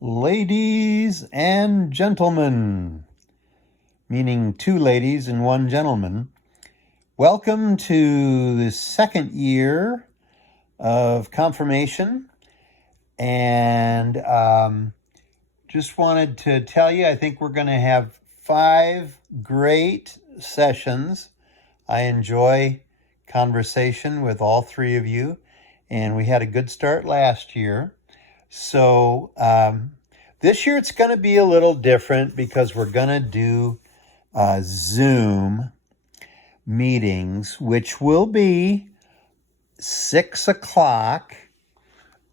Ladies and gentlemen, meaning two ladies and one gentleman, welcome to the second year of confirmation. And just wanted to tell you, I think we're going to have 5 great sessions. I enjoy conversation with all 3 of you, and we had a good start last year. So this year it's going to be a little different because we're going to do Zoom meetings, which will be 6 o'clock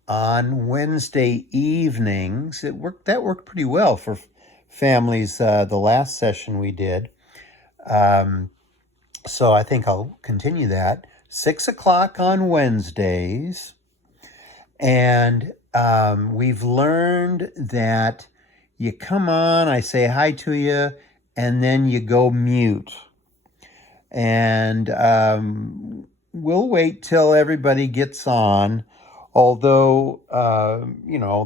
on Wednesday evenings. That worked pretty well for families, the last session we did. So I think I'll continue that. 6 o'clock on Wednesdays. And we've learned that you come on, I say hi to you, and then you go mute. And we'll wait till everybody gets on, although,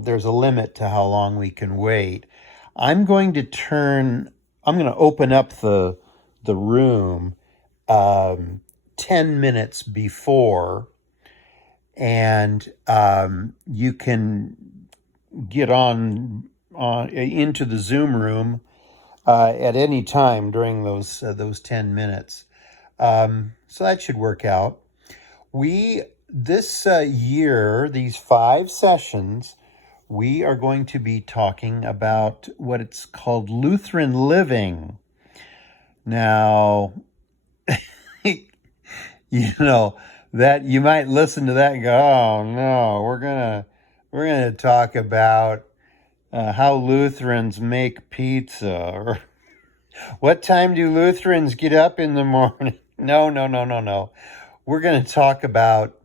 there's a limit to how long we can wait. I'm going to open up the room 10 minutes before, and you can get on into the Zoom room at any time during those 10 minutes. So that should work out. This year, these 5 sessions, we are going to be talking about what it's called Lutheran living. Now, that you might listen to that and go, "Oh no, we're gonna talk about how Lutherans make pizza, or what time do Lutherans get up in the morning?" No. We're going to talk about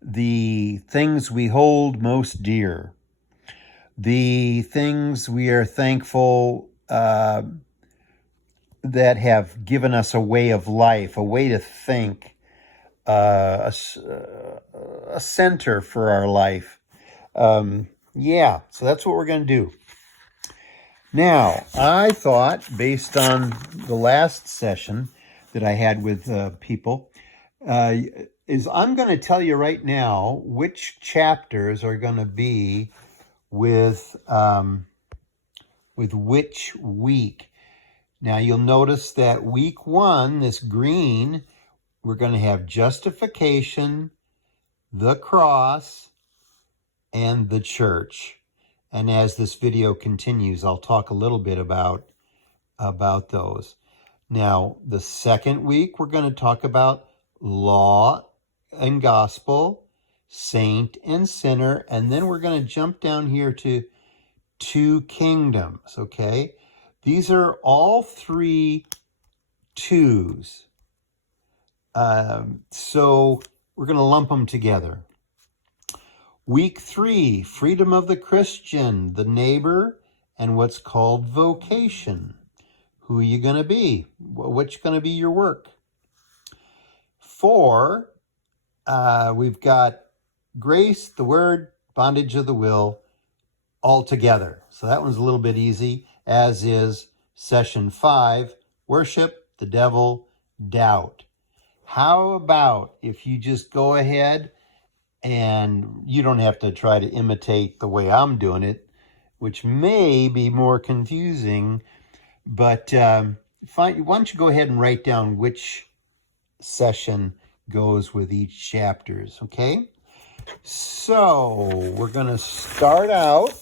the things we hold most dear, the things we are thankful that have given us a way of life, a way to think, a center for our life. So that's what we're going to do. Now, I thought, based on the last session that I had with people, is I'm going to tell you right now which chapters are going to be with which week. Now, you'll notice that week 1, this green, we're going to have justification, the cross, and the church. And as this video continues, I'll talk a little bit about those. Now, the second week, we're going to talk about law and gospel, saint and sinner, and then we're going to jump down here to 2 kingdoms, okay? These are all 3 twos. So we're going to lump them together. Week 3, freedom of the Christian, the neighbor, and what's called vocation. Who are you going to be? What's going to be your work? 4, we've got grace, the word, bondage of the will, all together. So that one's a little bit easy, as is session 5, worship, the devil, doubt. How about if you just go ahead, and you don't have to try to imitate the way I'm doing it, which may be more confusing, but why don't you go ahead and write down which session goes with each chapters, okay? So we're going to start out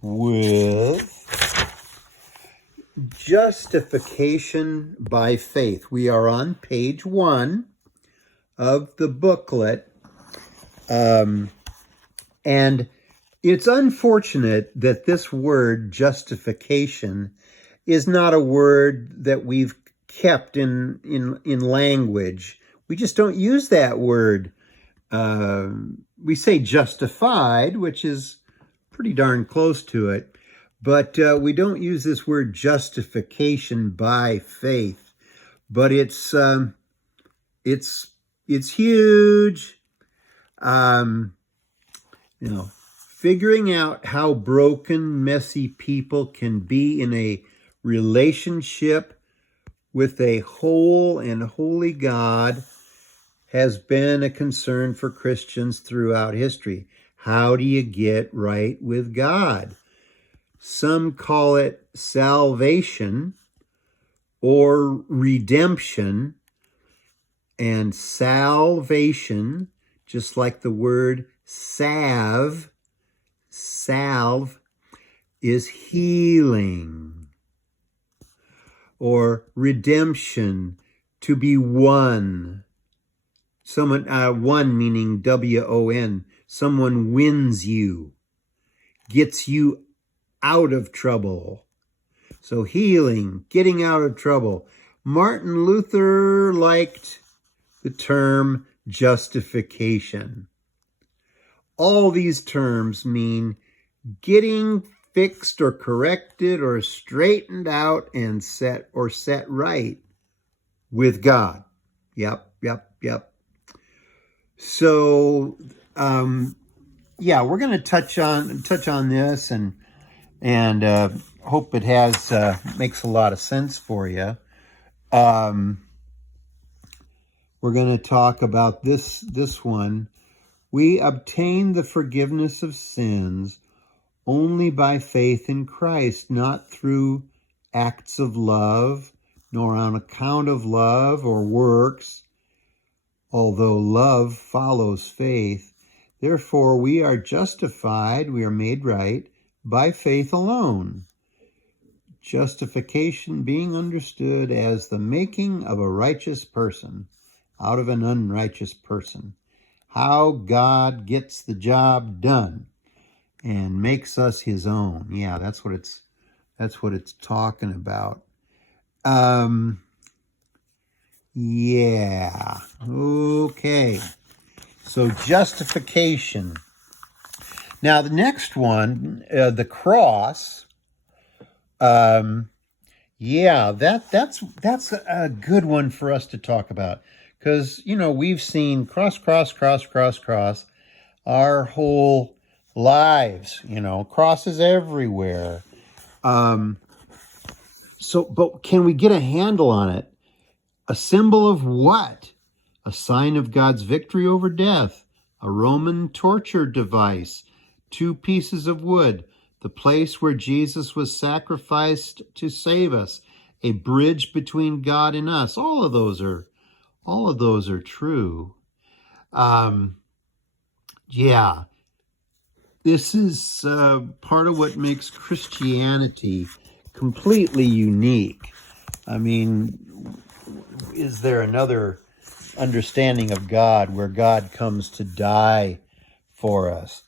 with justification by faith. We are on page 1 of the booklet. And it's unfortunate that this word justification is not a word that we've kept in language. We just don't use that word. We say justified, which is pretty darn close to it, but we don't use this word justification by faith. But it's huge. figuring out how broken, messy people can be in a relationship with a whole and holy God has been a concern for Christians throughout history. How do you get right with God? Some call it salvation or redemption. And salvation, just like the word salve, is healing. Or redemption, to be won. Someone, won meaning W-O-N. Someone wins you, gets you out of trouble. So healing, getting out of trouble. Martin Luther liked the term justification. All these terms mean getting fixed or corrected or straightened out and set right with God. Yep. So, we're going to touch on this and hope it has makes a lot of sense for you. We're going to talk about this one. We obtain the forgiveness of sins only by faith in Christ, not through acts of love, nor on account of love or works, although love follows faith. Therefore, we are justified, we are made right, by faith alone. Justification being understood as the making of a righteous person out of an unrighteous person. How God gets the job done and makes us his own. Yeah, that's what it's talking about. Okay. So justification. Now the next one, the cross. That's a good one for us to talk about, because we've seen cross our whole lives. Crosses everywhere. But can we get a handle on it? A symbol of what? A sign of God's victory over death, a Roman torture device, 2 pieces of wood, the place where Jesus was sacrificed to save us, a bridge between God and us. All of those are true. This is part of what makes Christianity completely unique. I mean, is there another understanding of God where God comes to die for us?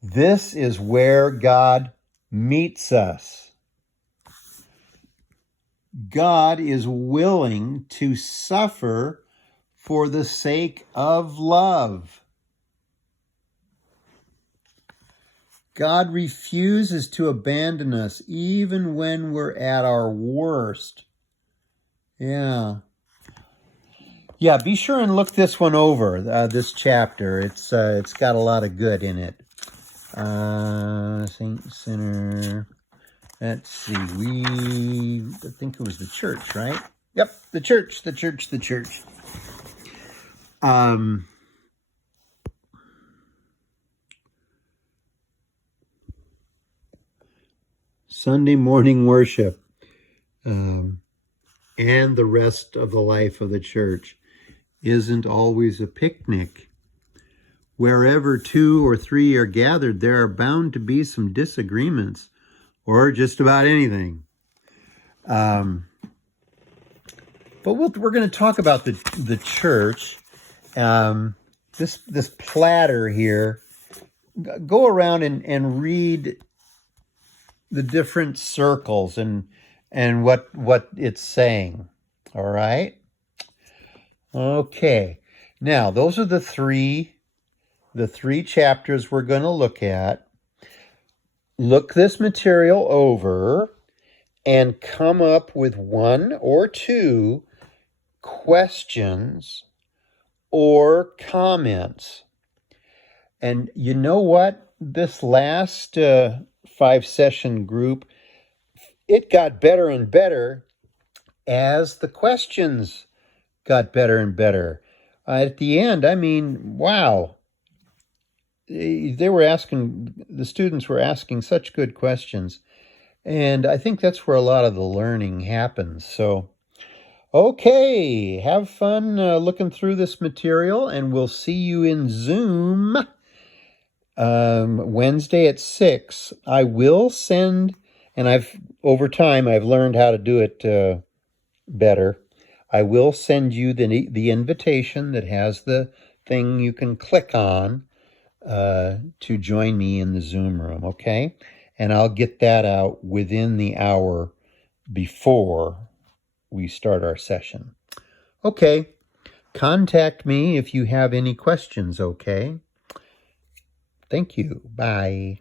This is where God meets us. God is willing to suffer for the sake of love. God refuses to abandon us even when we're at our worst. Yeah, be sure and look this one over, this chapter. It's got a lot of good in it. Saint, sinner. Let's see. I think it was the church, right? Yep, the church. Sunday morning worship, and the rest of the life of the church isn't always a picnic. Wherever 2 or 3 are gathered, there are bound to be some disagreements, or just about anything. But we're going to talk about the church. This platter here. Go around and read the different circles and what it's saying. All right. Okay. Now those are the three chapters we're going to look at. Look this material over and come up with 1 or 2 questions or comments. And you know what? this last 5-session group, it got better and better as the questions got better and better. At the end, I mean, wow. The students were asking such good questions. And I think that's where a lot of the learning happens. So, okay, have fun looking through this material, and we'll see you in Zoom Wednesday at 6. I will send, and over time I've learned how to do it better. I will send you the invitation that has the thing you can click on to join me in the Zoom room, okay? And I'll get that out within the hour before we start our session. Okay, contact me if you have any questions, okay? Thank you. Bye.